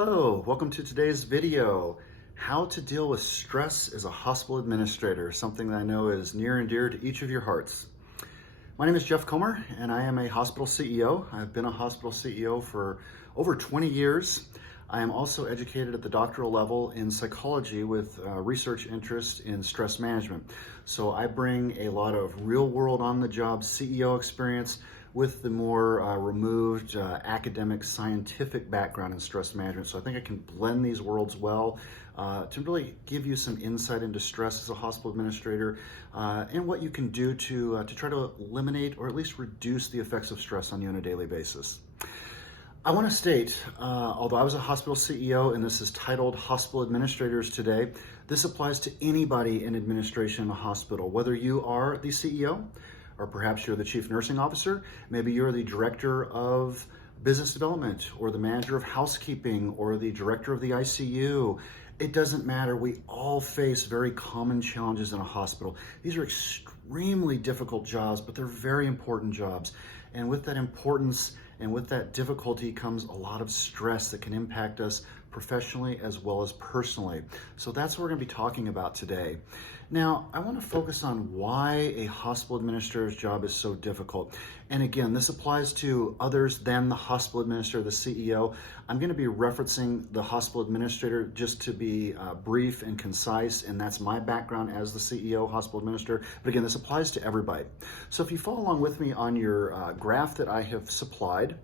Hello, welcome to today's video. How to deal with stress as a hospital administrator, something that I know is near and dear to each of your hearts. My name is Jeff Comer and I am a hospital CEO. I've been a hospital CEO for over 20 years. I am also educated at the doctoral level in psychology with research interest in stress management. So I bring a lot of real world on the job CEO experience with the more removed academic scientific background in stress management. So I think I can blend these worlds well to really give you some insight into stress as a hospital administrator and what you can do to try to eliminate or at least reduce the effects of stress on you on a daily basis. I want to state, although I was a hospital CEO and this is titled Hospital Administrators today, this applies to anybody in administration in a hospital, whether you are the CEO, or perhaps you're the chief nursing officer, maybe you're the director of business development, or the manager of housekeeping, or the director of the ICU. It doesn't matter. We all face very common challenges in a hospital. These are extremely difficult jobs, but they're very important jobs. And with that importance and with that difficulty comes a lot of stress that can impact us professionally as well as personally. So that's what we're going to be talking about today. Now, I want to focus on why a hospital administrator's job is so difficult. And again, this applies to others than the hospital administrator, the CEO. I'm going to be referencing the hospital administrator just to be brief and concise, and that's my background as the CEO, hospital administrator. But again, this applies to everybody. So if you follow along with me on your graph that I have supplied,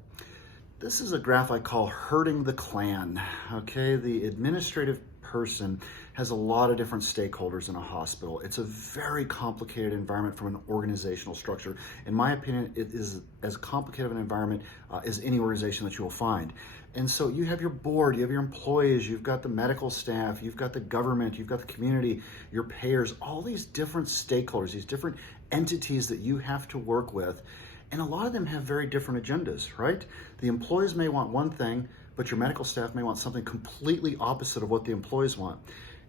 this is a graph I call herding the clan. Okay, the administrative person has a lot of different stakeholders in a hospital. It's a very complicated environment from an organizational structure. In my opinion, it is as complicated of an environment as any organization that you will find. And so you have your board, you have your employees, you've got the medical staff, you've got the government, you've got the community, your payers, all these different stakeholders, these different entities that you have to work with. And a lot of them have very different agendas, right? The employees may want one thing, but your medical staff may want something completely opposite of what the employees want.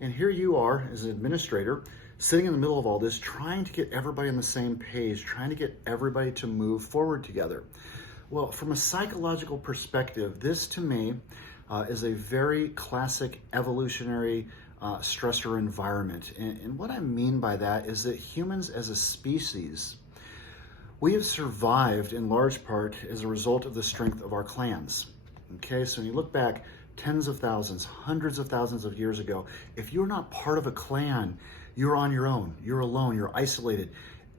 And here you are as an administrator sitting in the middle of all this, trying to get everybody on the same page, trying to get everybody to move forward together. Well, from a psychological perspective, this to me is a very classic evolutionary stressor environment. And what I mean by that is that humans as a species, we have survived in large part as a result of the strength of our clans. Okay, so when you look back tens of thousands, hundreds of thousands of years ago, if you're not part of a clan, you're on your own, you're alone, you're isolated.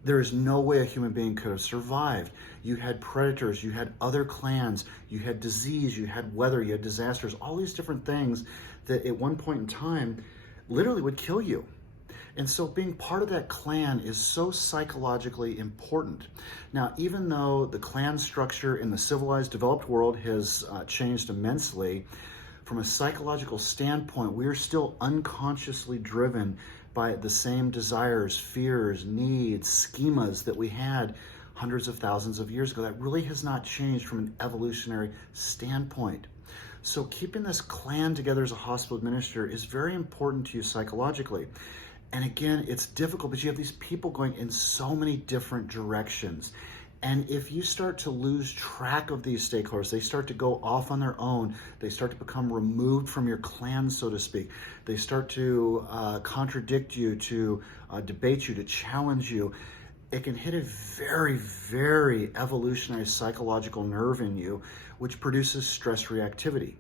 There is no way a human being could have survived. You had predators, you had other clans, you had disease, you had weather, you had disasters, all these different things that at one point in time literally would kill you. And so being part of that clan is so psychologically important. Now, even though the clan structure in the civilized, developed world has changed immensely, from a psychological standpoint, we are still unconsciously driven by the same desires, fears, needs, schemas that we had hundreds of thousands of years ago. That really has not changed from an evolutionary standpoint. So keeping this clan together as a hospital administrator is very important to you psychologically. And again, it's difficult because you have these people going in so many different directions. And if you start to lose track of these stakeholders, they start to go off on their own. They start to become removed from your clan, so to speak. They start to contradict you, to debate you, to challenge you. It can hit a very, very evolutionary psychological nerve in you, which produces stress reactivity.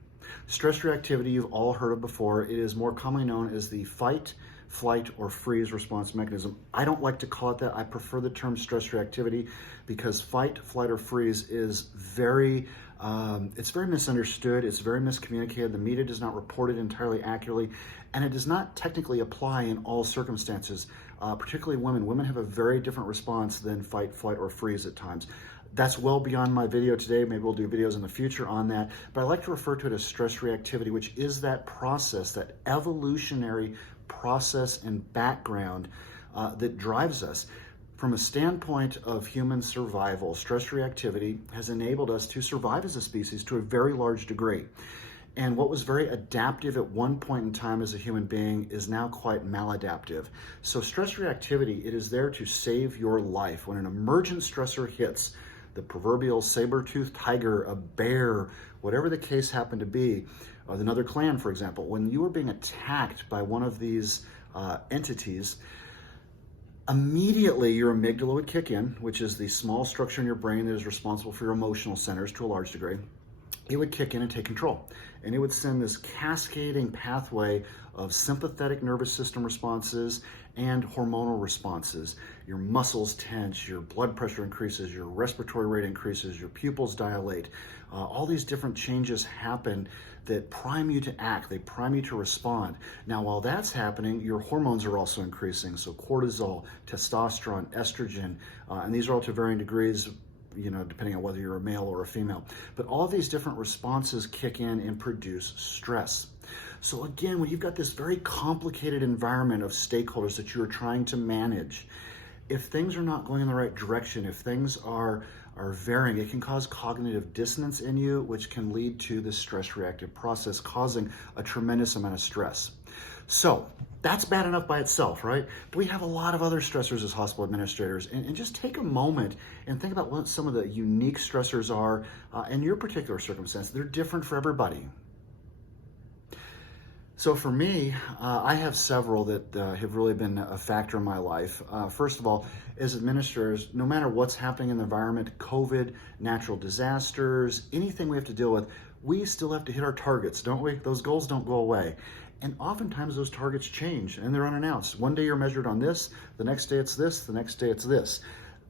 Stress reactivity, you've all heard of before. It is more commonly known as the fight, flight, or freeze response mechanism. I don't like to call it that. I prefer the term stress reactivity because fight, flight, or freeze is very misunderstood. It's very miscommunicated. The media does not report it entirely accurately, and it does not technically apply in all circumstances, particularly women. Women have a very different response than fight, flight, or freeze at times. That's well beyond my video today. Maybe we'll do videos in the future on that. But I like to refer to it as stress reactivity, which is that process, that evolutionary process and background that drives us. From a standpoint of human survival, stress reactivity has enabled us to survive as a species to a very large degree. And what was very adaptive at one point in time as a human being is now quite maladaptive. So stress reactivity, it is there to save your life. When an emergent stressor hits, the proverbial saber-toothed tiger, a bear, whatever the case happened to be. Another clan, for example, when you were being attacked by one of these entities, immediately your amygdala would kick in, which is the small structure in your brain that is responsible for your emotional centers to a large degree. It would kick in and take control. And it would send this cascading pathway of sympathetic nervous system responses and hormonal responses. Your muscles tense, your blood pressure increases, your respiratory rate increases, your pupils dilate. All these different changes happen that prime you to act, they prime you to respond. Now, while that's happening, your hormones are also increasing. So cortisol, testosterone, estrogen, and these are all to varying degrees, depending on whether you're a male or a female. But all of these different responses kick in and produce stress. So again, when you've got this very complicated environment of stakeholders that you're trying to manage, if things are not going in the right direction, if things are varying, it can cause cognitive dissonance in you, which can lead to the stress reactive process, causing a tremendous amount of stress. So that's bad enough by itself, right? But we have a lot of other stressors as hospital administrators, and just take a moment and think about what some of the unique stressors are in your particular circumstance. They're different for everybody. So for me, I have several that have really been a factor in my life. First of all, as administrators, no matter what's happening in the environment, COVID, natural disasters, anything we have to deal with, we still have to hit our targets, don't we? Those goals don't go away. And oftentimes those targets change and they're unannounced. One day you're measured on this, the next day it's this, the next day it's this.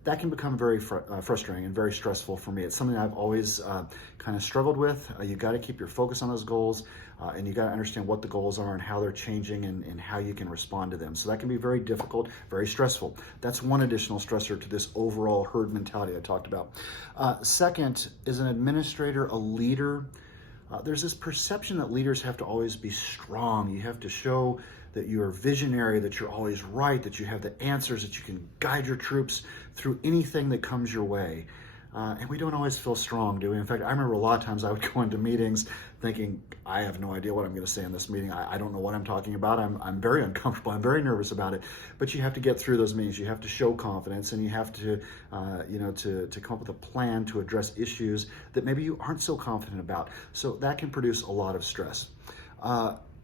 That can become very frustrating and very stressful for me. It's something I've always kind of struggled with. You got to keep your focus on those goals, and you got to understand what the goals are and how they're changing and how you can respond to them. So that can be very difficult, very stressful. That's one additional stressor to this overall herd mentality I talked about. Second, as an administrator, a leader, there's this perception that leaders have to always be strong. You have to show that you are visionary, that you're always right, that you have the answers, that you can guide your troops through anything that comes your way. And we don't always feel strong, do we? In fact, I remember a lot of times I would go into meetings thinking, I have no idea what I'm going to say in this meeting. I don't know what I'm talking about. I'm very uncomfortable. I'm very nervous about it. But you have to get through those meetings. You have to show confidence, and you have to, to come up with a plan to address issues that maybe you aren't so confident about. So that can produce a lot of stress.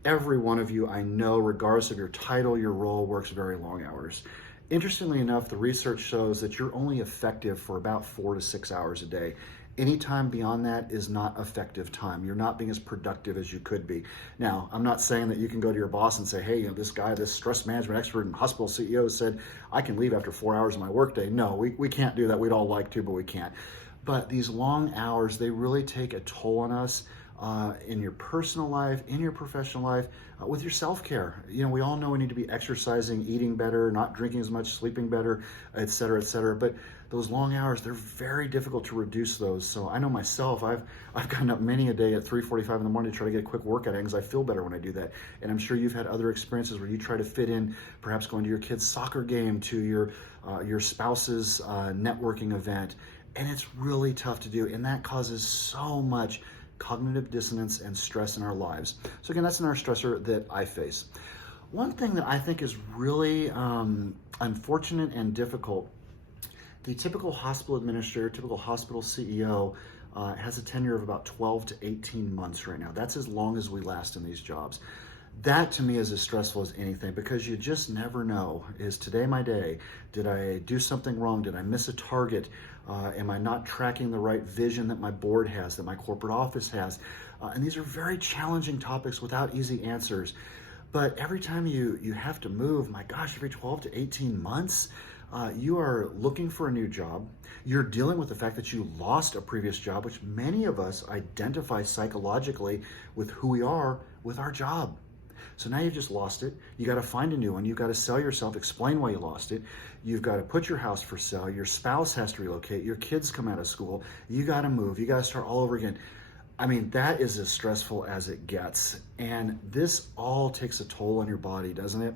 Every one of you I know, regardless of your title, your role, works very long hours. Interestingly enough, the research shows that you're only effective for about 4 to 6 hours a day. Any time beyond that is not effective time. You're not being as productive as you could be. Now, I'm not saying that you can go to your boss and say, hey, this guy, this stress management expert and hospital CEO said, I can leave after 4 hours of my workday. No, we can't do that. We'd all like to, but we can't. But these long hours, they really take a toll on us. In your personal life, in your professional life, with your self-care. We all know we need to be exercising, eating better, not drinking as much, sleeping better, et cetera, et cetera. But those long hours, they're very difficult to reduce those. So I know myself, I've gotten up many a day at 3:45 in the morning to try to get a quick workout in because I feel better when I do that. And I'm sure you've had other experiences where you try to fit in, perhaps going to your kid's soccer game, to your spouse's networking event. And it's really tough to do. And that causes so much cognitive dissonance and stress in our lives. So again, that's another stressor that I face. One thing that I think is really unfortunate and difficult, the typical hospital administrator, typical hospital CEO has a tenure of about 12 to 18 months right now. That's as long as we last in these jobs. That to me is as stressful as anything, because you just never know. Is today my day? Did I do something wrong? Did I miss a target? Am I not tracking the right vision that my board has, that my corporate office has? And these are very challenging topics without easy answers. But every time you have to move, my gosh, every 12 to 18 months, you are looking for a new job. You're dealing with the fact that you lost a previous job, which many of us identify psychologically with who we are with our job. So now you've just lost it. You got to find a new one. You've got to sell yourself, explain why you lost it. You've got to put your house for sale. Your spouse has to relocate. Your kids come out of school. You got to move. You got to start all over again. I mean, that is as stressful as it gets. And this all takes a toll on your body, doesn't it?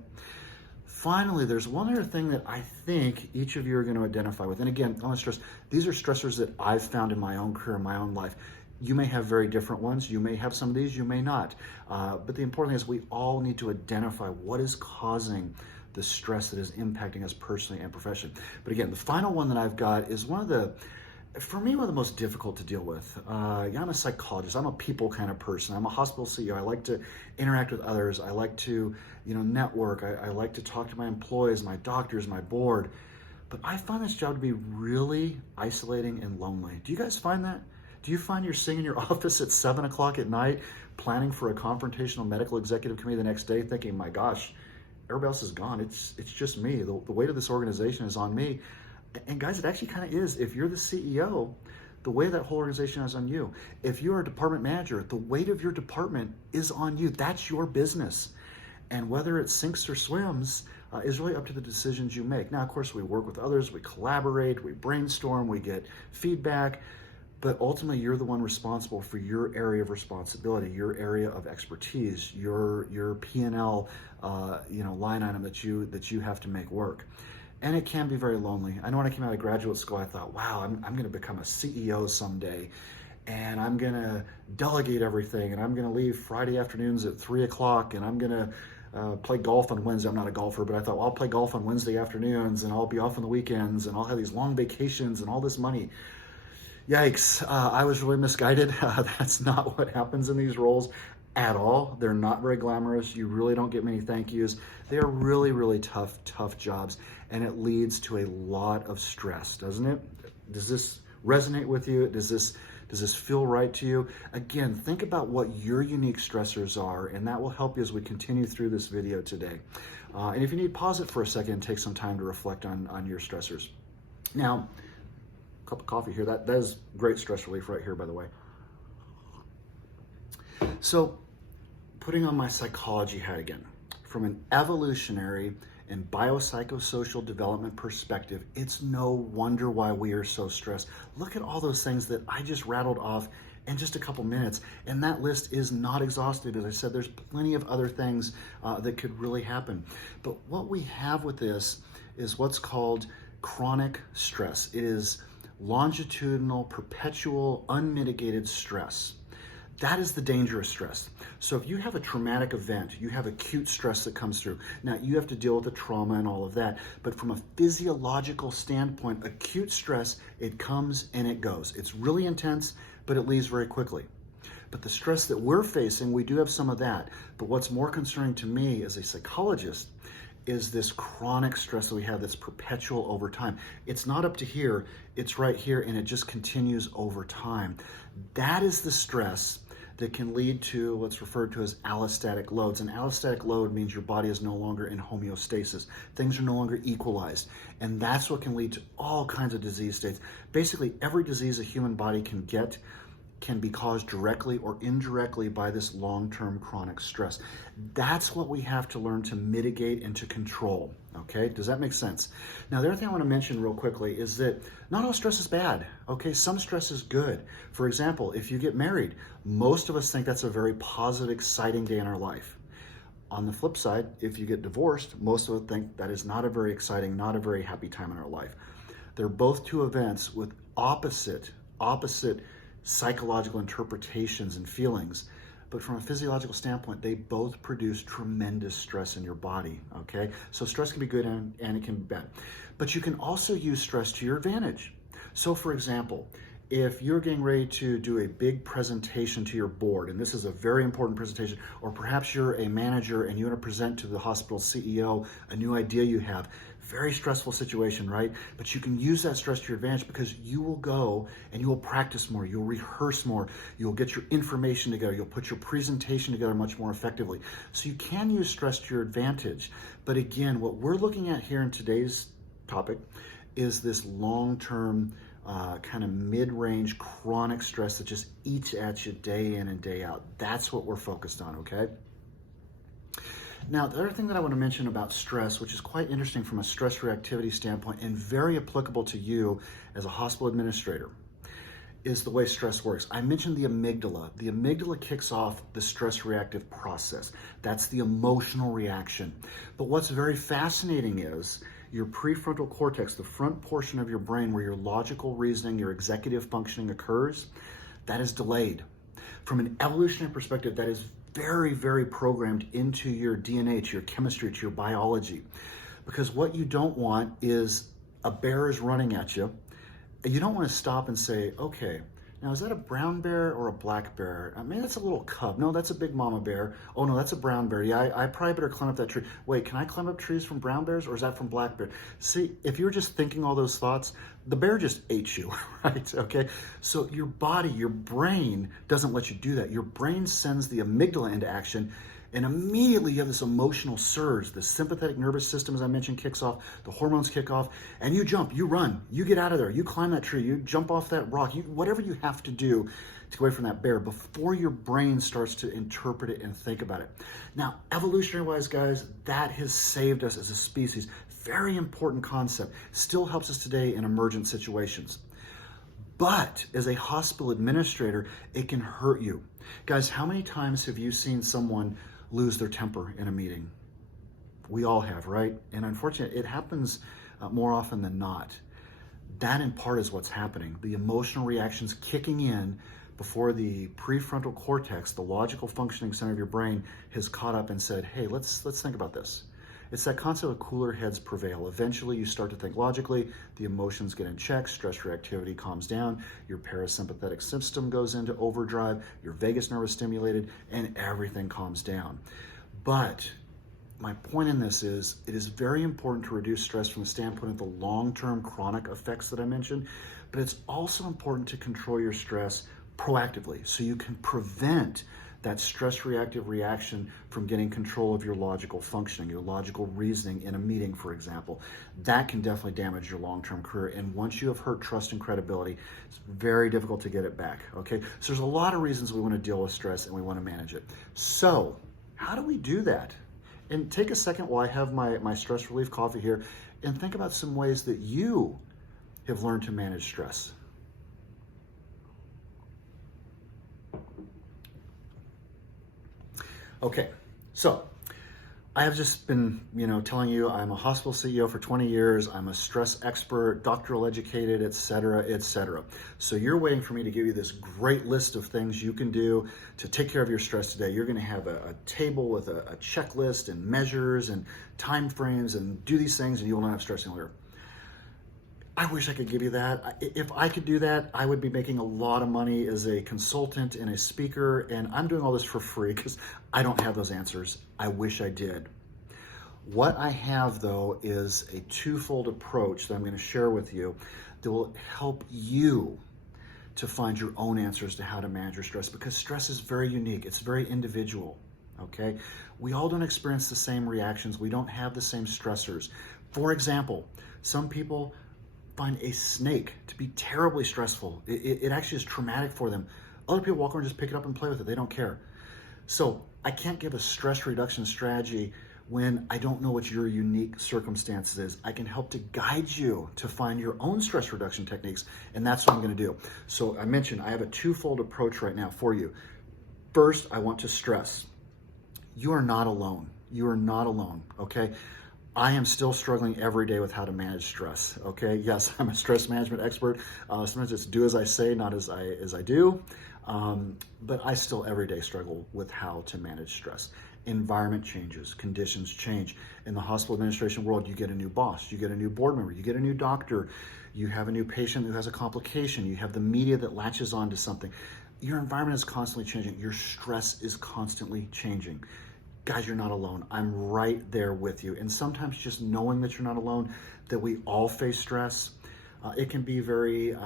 Finally, there's one other thing that I think each of you are going to identify with. And again, I want to stress, these are stressors that I've found in my own career, in my own life. You may have very different ones. You may have some of these, you may not. But the important thing is we all need to identify what is causing the stress that is impacting us personally and professionally. But again, the final one that I've got is one of the For me, one of the most difficult to deal with, I'm a psychologist, I'm a people kind of person, I'm a hospital CEO, I like to interact with others, I like to, network, I like to talk to my employees, my doctors, my board, but I find this job to be really isolating and lonely. Do you guys find that? Do you find you're sitting in your office at 7 o'clock at night, planning for a confrontational medical executive committee the next day, thinking, my gosh, everybody else is gone, it's just me, the weight of this organization is on me. And guys, it actually kind of is. If you're the CEO, the weight of that whole organization is on you. If you're a department manager, the weight of your department is on you. That's your business. And whether it sinks or swims is really up to the decisions you make. Now, of course, we work with others, we collaborate, we brainstorm, we get feedback, but ultimately you're the one responsible for your area of responsibility, your area of expertise, your P&L line item that you have to make work. And it can be very lonely. I know when I came out of graduate school, I thought, wow, I'm going to become a CEO someday, and I'm going to delegate everything, and I'm going to leave Friday afternoons at 3 o'clock, and I'm going to play golf on Wednesday. I'm not a golfer, but I thought, well, I'll play golf on Wednesday afternoons, and I'll be off on the weekends, and I'll have these long vacations and all this money. Yikes, I was really misguided. That's not what happens in these roles at all. They're not very glamorous. You really don't get many thank yous. They are really, really tough jobs, and it leads to a lot of stress, doesn't it? Does this resonate with you? Does this feel right to you? Again, think about what your unique stressors are, and that will help you as we continue through this video today. And if you need, pause it for a second and take some time to reflect on your stressors. Now, a cup of coffee here. That is great stress relief right here, by the way. So, putting on my psychology hat again, from an evolutionary and biopsychosocial development perspective, it's no wonder why we are so stressed. Look at all those things that I just rattled off in just a couple minutes, and that list is not exhaustive. As I said, there's plenty of other things that could really happen. But what we have with this is what's called chronic stress. It is longitudinal, perpetual, unmitigated stress. That is the dangerous stress. So if you have a traumatic event, you have acute stress that comes through. Now, you have to deal with the trauma and all of that. But from a physiological standpoint, acute stress, it comes and it goes. It's really intense, but it leaves very quickly. But the stress that we're facing, we do have some of that. But what's more concerning to me as a psychologist is this chronic stress that we have that's perpetual over time. It's not up to here, it's right here, and it just continues over time. That is the stress that can lead to what's referred to as allostatic loads. An allostatic load means your body is no longer in homeostasis. Things are no longer equalized. And that's what can lead to all kinds of disease states. Basically, every disease a human body can get can be caused directly or indirectly by this long-term chronic stress. That's what we have to learn to mitigate and to control, okay? Does that make sense? Now, the other thing I want to mention real quickly is that not all stress is bad, okay? Some stress is good. For example, if you get married, most of us think that's a very positive, exciting day in our life. On the flip side, if you get divorced, most of us think that is not a very exciting, not a very happy time in our life. They're both two events with opposite psychological interpretations and feelings, but from a physiological standpoint, they both produce tremendous stress in your body, okay? So stress can be good and it can be bad. But you can also use stress to your advantage. So for example, if you're getting ready to do a big presentation to your board, and this is a very important presentation, or perhaps you're a manager and you want to present to the hospital CEO a new idea you have, very stressful situation, right? But you can use that stress to your advantage because you will go and you will practice more, you'll rehearse more, you'll get your information together, you'll put your presentation together much more effectively. So you can use stress to your advantage. But again, what we're looking at here in today's topic is this long-term kind of mid-range chronic stress that just eats at you day in and day out. That's what we're focused on, okay? Now, the other thing that I want to mention about stress, which is quite interesting from a stress reactivity standpoint and very applicable to you as a hospital administrator, is the way stress works. I mentioned the amygdala. The amygdala kicks off the stress reactive process. That's the emotional reaction. But what's very fascinating is your prefrontal cortex, the front portion of your brain where your logical reasoning, your executive functioning occurs, that is delayed. From an evolutionary perspective, that is very, very programmed into your DNA, to your chemistry, to your biology. Because what you don't want is a bear is running at you you don't want to stop and say, okay, now is that a brown bear or a black bear? Maybe that's a little cub. No, that's a big mama bear. Oh no, that's a brown bear. Yeah, I probably better climb up that tree. Wait, can I climb up trees from brown bears or is that from black bear? See, if you're just thinking all those thoughts, the bear just ate you, right? Okay, so your body, your brain doesn't let you do that. Your brain sends the amygdala into action, and immediately you have this emotional surge. The sympathetic nervous system, as I mentioned, kicks off, the hormones kick off, and you jump, you run, you get out of there, you climb that tree, you jump off that rock, whatever you have to do to get away from that bear before your brain starts to interpret it and think about it. Now, evolutionary-wise, guys, that has saved us as a species. Very important concept. Still helps us today in emergent situations. But as a hospital administrator, it can hurt you. Guys, how many times have you seen someone lose their temper in a meeting? We all have, right? And unfortunately, it happens more often than not. That in part is what's happening. The emotional reactions kicking in before the prefrontal cortex, the logical functioning center of your brain, has caught up and said, hey, let's think about this. It's that concept of cooler heads prevail. Eventually, you start to think logically, the emotions get in check, stress reactivity calms down, your parasympathetic system goes into overdrive, your vagus nerve is stimulated, and everything calms down. But my point in this is, it is very important to reduce stress from the standpoint of the long-term chronic effects that I mentioned, but it's also important to control your stress proactively so you can prevent that stress reactive reaction from getting control of your logical functioning, your logical reasoning in a meeting, for example. That can definitely damage your long-term career. And once you have hurt trust and credibility, it's very difficult to get it back, okay? So there's a lot of reasons we want to deal with stress and we want to manage it. So how do we do that? And take a second while I have my stress relief coffee here and think about some ways that you have learned to manage stress. Okay, so I have just been, telling you I'm a hospital CEO for 20 years. I'm a stress expert, doctoral educated, et cetera, et cetera. So you're waiting for me to give you this great list of things you can do to take care of your stress today. You're going to have a table with a checklist and measures and time frames and do these things and you will not have stress any longer. I wish I could give you that. If I could do that, I would be making a lot of money as a consultant and a speaker, and I'm doing all this for free because I don't have those answers. I wish I did. What I have, though, is a twofold approach that I'm going to share with you that will help you to find your own answers to how to manage your stress, because stress is very unique. It's very individual, okay? We all don't experience the same reactions. We don't have the same stressors. For example, some people find a snake to be terribly stressful. It actually is traumatic for them. Other people walk around and just pick it up and play with it. They don't care. So I can't give a stress reduction strategy when I don't know what your unique circumstances is. I can help to guide you to find your own stress reduction techniques, and that's what I'm going to do. So I mentioned I have a twofold approach right now for you. First, I want to stress. You are not alone. You are not alone, okay? I am still struggling every day with how to manage stress, okay? Yes, I'm a stress management expert. Sometimes it's do as I say, not as I do. But I still every day struggle with how to manage stress. Environment changes, conditions change. In the hospital administration world, you get a new boss, you get a new board member, you get a new doctor, you have a new patient who has a complication, you have the media that latches on to something. Your environment is constantly changing. Your stress is constantly changing. Guys, you're not alone. I'm right there with you. And sometimes just knowing that you're not alone, that we all face stress, it can be very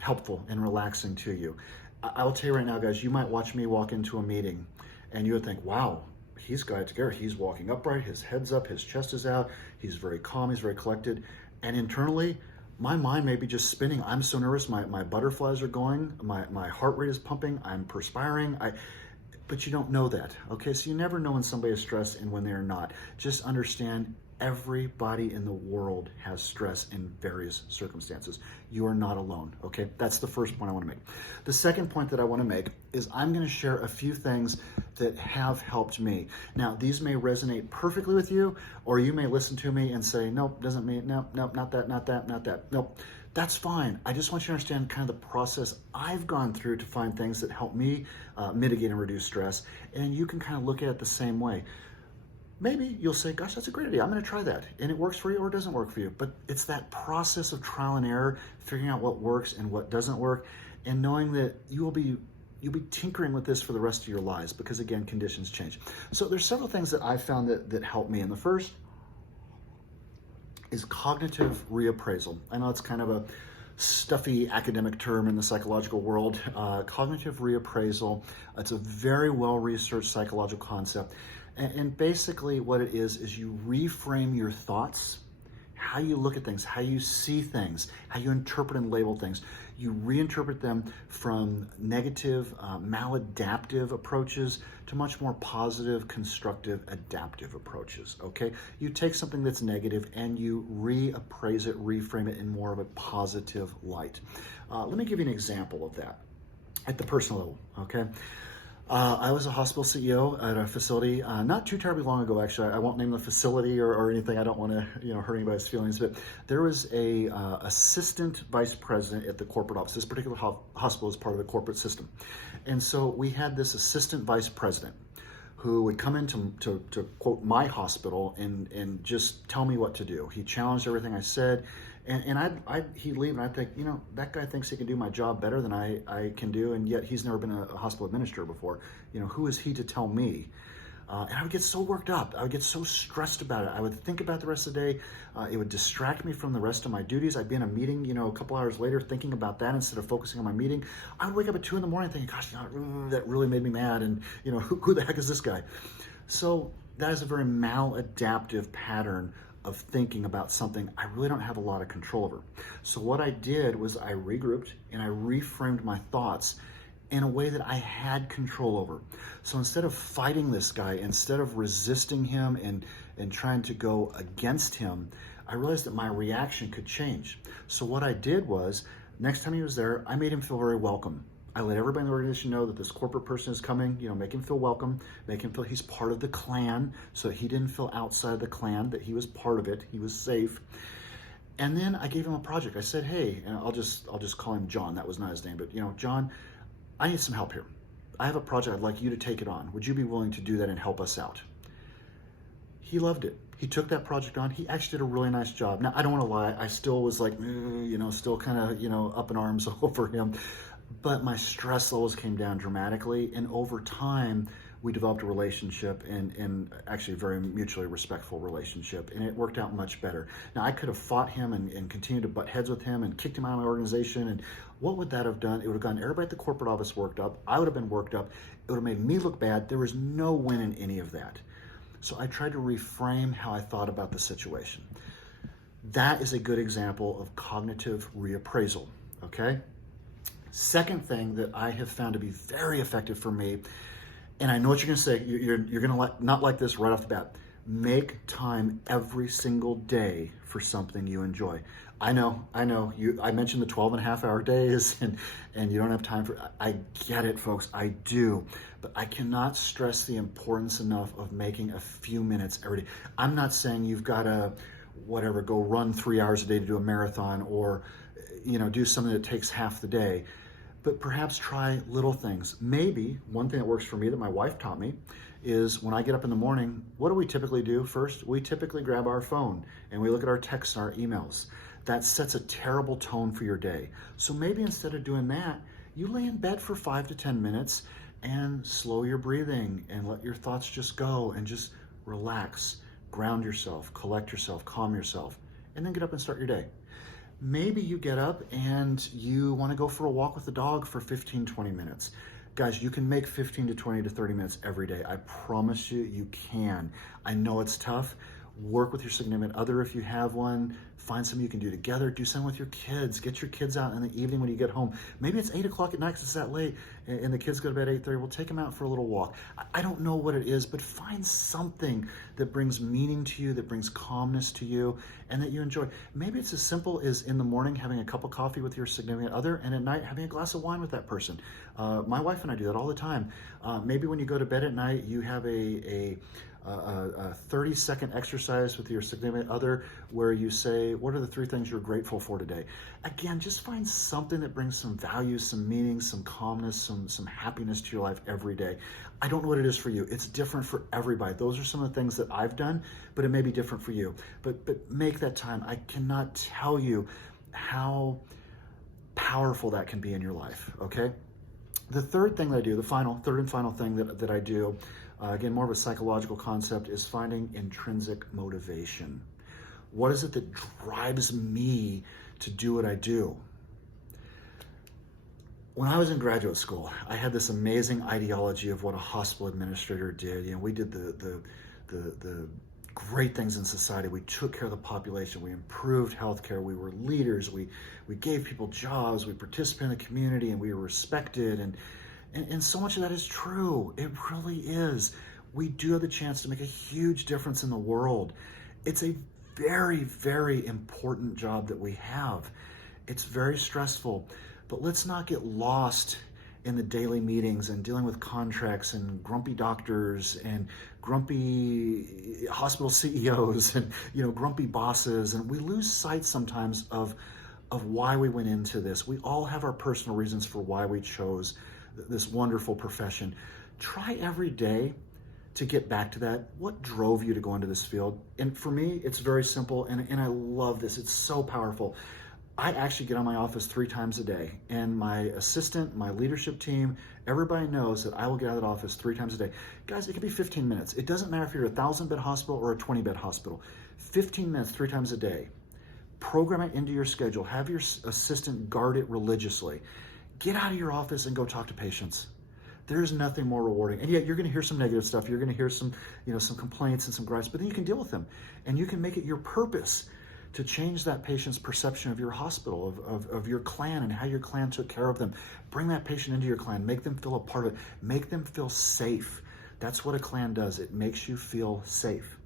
helpful and relaxing to you. I'll tell you right now, guys, you might watch me walk into a meeting and you would think, wow, he's got it together. He's walking upright, his head's up, his chest is out. He's very calm, he's very collected. And internally, my mind may be just spinning. I'm so nervous, my butterflies are going, my heart rate is pumping, I'm perspiring. But you don't know that, okay? So you never know when somebody is stressed and when they're not. Just understand everybody in the world has stress in various circumstances. You are not alone, okay? That's the first point I want to make. The second point that I want to make is I'm going to share a few things that have helped me. Now, these may resonate perfectly with you, or you may listen to me and say, nope, doesn't mean, nope, not that, not that, not that, nope. That's fine. I just want you to understand kind of the process I've gone through to find things that help me mitigate and reduce stress. And you can kind of look at it the same way. maybe you'll say, gosh, that's a great idea. I'm going to try that. And it works for you or it doesn't work for you. But it's that process of trial and error, figuring out what works and what doesn't work, and knowing that you'll be tinkering with this for the rest of your lives because, again, conditions change. So there's several things that I found that help me. And the first is cognitive reappraisal. I know it's kind of a stuffy academic term in the psychological world. Cognitive reappraisal, it's a very well-researched psychological concept. And basically what it is you reframe your thoughts, how you look at things, how you see things, how you interpret and label things. You reinterpret them from negative, maladaptive approaches to much more positive, constructive, adaptive approaches, okay? You take something that's negative and you reappraise it, reframe it in more of a positive light. Let me give you an example of that at the personal level, okay? I was a hospital CEO at a facility not too terribly long ago, actually. I won't name the facility or anything. I don't want to hurt anybody's feelings, but there was a assistant vice president at the corporate office. This particular hospital is part of the corporate system. And so we had this assistant vice president who would come in to quote my hospital and just tell me what to do. He challenged everything I said. And he'd leave and I'd think, that guy thinks he can do my job better than I can do, and yet he's never been a hospital administrator before. Who is he to tell me? And I would get so worked up. I would get so stressed about it. I would think about the rest of the day. It would distract me from the rest of my duties. I'd be in a meeting, a couple hours later thinking about that instead of focusing on my meeting. I would wake up at 2 a.m. thinking, gosh, that really made me mad, and who the heck is this guy? So that is a very maladaptive pattern of thinking about something I really don't have a lot of control over. So what I did was I regrouped and I reframed my thoughts in a way that I had control over. So instead of fighting this guy, instead of resisting him and trying to go against him, I realized that my reaction could change. So what I did was, next time he was there, I made him feel very welcome. I let everybody in the organization know that this corporate person is coming, make him feel welcome, make him feel he's part of the clan, so he didn't feel outside the clan, that he was part of it, he was safe. And then I gave him a project. I said, hey, and I'll just call him John. That was not his name, but John, I need some help here. I have a project, I'd like you to take it on. Would you be willing to do that and help us out? He loved it. He took that project on. He actually did a really nice job. Now, I don't want to lie. I still was like, still kind of, up in arms over him. But my stress levels came down dramatically, and over time we developed a relationship and actually a very mutually respectful relationship, and it worked out much better. Now, I could have fought him and continued to butt heads with him and kicked him out of my organization, and what would that have done? It would have gotten everybody at the corporate office worked up. I would have been worked up. It would have made me look bad. There was no win in any of that. So I tried to reframe how I thought about the situation. That is a good example of cognitive reappraisal, okay? Second thing that I have found to be very effective for me, and I know what you're going to say, you're going to not like this right off the bat. Make time every single day for something you enjoy. I know. I mentioned the 12.5-hour days and you don't have time for, I get it, folks, I do. But I cannot stress the importance enough of making a few minutes every day. I'm not saying you've got to, go run 3 hours a day to do a marathon or, do something that takes half the day. But perhaps try little things. Maybe one thing that works for me that my wife taught me is when I get up in the morning, what do we typically do first? We typically grab our phone and we look at our texts and our emails. That sets a terrible tone for your day. So maybe instead of doing that, you lay in bed for 5 to 10 minutes and slow your breathing and let your thoughts just go and just relax, ground yourself, collect yourself, calm yourself, and then get up and start your day. Maybe you get up and you want to go for a walk with the dog for 15, 20 minutes. Guys, you can make 15 to 20 to 30 minutes every day. I promise you, you can. I know it's tough. Work with your significant other if you have one. Find something you can do together. Do something with your kids. Get your kids out in the evening when you get home. Maybe it's 8 o'clock at night because it's that late and the kids go to bed at 8:30. We'll take them out for a little walk. I don't know what it is, but find something that brings meaning to you, that brings calmness to you, and that you enjoy. Maybe it's as simple as in the morning having a cup of coffee with your significant other and at night having a glass of wine with that person. My wife and I do that all the time. Maybe when you go to bed at night, you have a a 30-second exercise with your significant other where you say, what are the 3 things you're grateful for today? Again, just find something that brings some value, some meaning, some calmness, some happiness to your life every day. I don't know what it is for you. It's different for everybody. Those are some of the things that I've done, but it may be different for you. But make that time. I cannot tell you how powerful that can be in your life, okay? The third thing that I do, the third and final thing that I do, again, more of a psychological concept, is finding intrinsic motivation. What is it that drives me to do what I do? When I was in graduate school, I had this amazing ideology of what a hospital administrator did. You know, we did the great things in society. We took care of the population. We improved healthcare. We were leaders. We gave people jobs. We participated in the community, and we were respected. And so much of that is true. It really is. We do have the chance to make a huge difference in the world. It's a very, very important job that we have. It's very stressful, but let's not get lost in the daily meetings and dealing with contracts and grumpy doctors and grumpy hospital CEOs and, you know, grumpy bosses. And we lose sight sometimes of why we went into this. We all have our personal reasons for why we chose this wonderful profession. Try every day to get back to that. What drove you to go into this field? And for me, it's very simple, and I love this. It's so powerful. I actually get out of my office 3 times a day, and my assistant, my leadership team, everybody knows that I will get out of the office 3 times a day. Guys, it can be 15 minutes. It doesn't matter if you're a 1,000-bed hospital or a 20-bed hospital. 15 minutes 3 times a day. Program it into your schedule. Have your assistant guard it religiously. Get out of your office and go talk to patients. There's nothing more rewarding. And yet you're going to hear some negative stuff. You're going to hear some complaints and some gripes, but then you can deal with them. And you can make it your purpose to change that patient's perception of your hospital, of your clan and how your clan took care of them. Bring that patient into your clan. Make them feel a part of it. Make them feel safe. That's what a clan does. It makes you feel safe.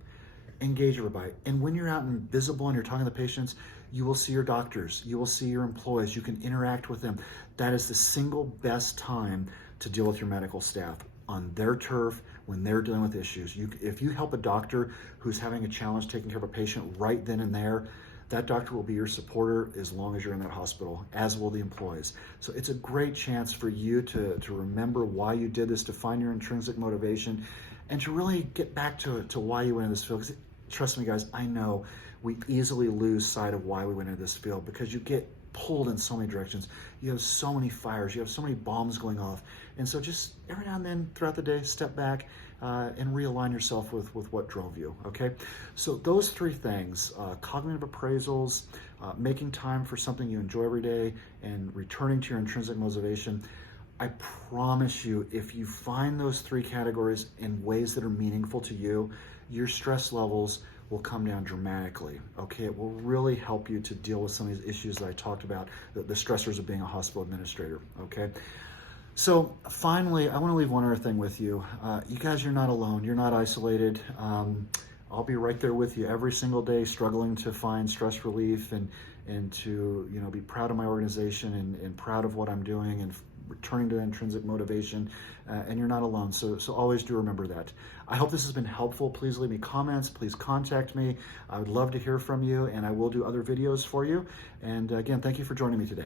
Engage everybody. And when you're out and visible and you're talking to the patients, you will see your doctors. You will see your employees. You can interact with them. That is the single best time to deal with your medical staff on their turf when they're dealing with issues. If you help a doctor who's having a challenge taking care of a patient right then and there, that doctor will be your supporter as long as you're in that hospital, as will the employees. So it's a great chance for you to remember why you did this, to find your intrinsic motivation, and to really get back to why you went into this field. Because trust me, guys, I know we easily lose sight of why we went into this field because you get pulled in so many directions. You have so many fires. You have so many bombs going off. And so just every now and then throughout the day, step back and realign yourself with what drove you, okay? So those 3 things, cognitive appraisals, making time for something you enjoy every day, and returning to your intrinsic motivation, I promise you, if you find those 3 categories in ways that are meaningful to you, your stress levels will come down dramatically, okay? It will really help you to deal with some of these issues that I talked about, the stressors of being a hospital administrator, okay? So finally, I want to leave one other thing with you. You guys, you're not alone. You're not isolated. I'll be right there with you every single day, struggling to find stress relief and to, you know, be proud of my organization and proud of what I'm doing and returning to intrinsic motivation, and you're not alone. So always do remember that. I hope this has been helpful. Please leave me comments. Please contact me. I would love to hear from you, and I will do other videos for you. And again, thank you for joining me today.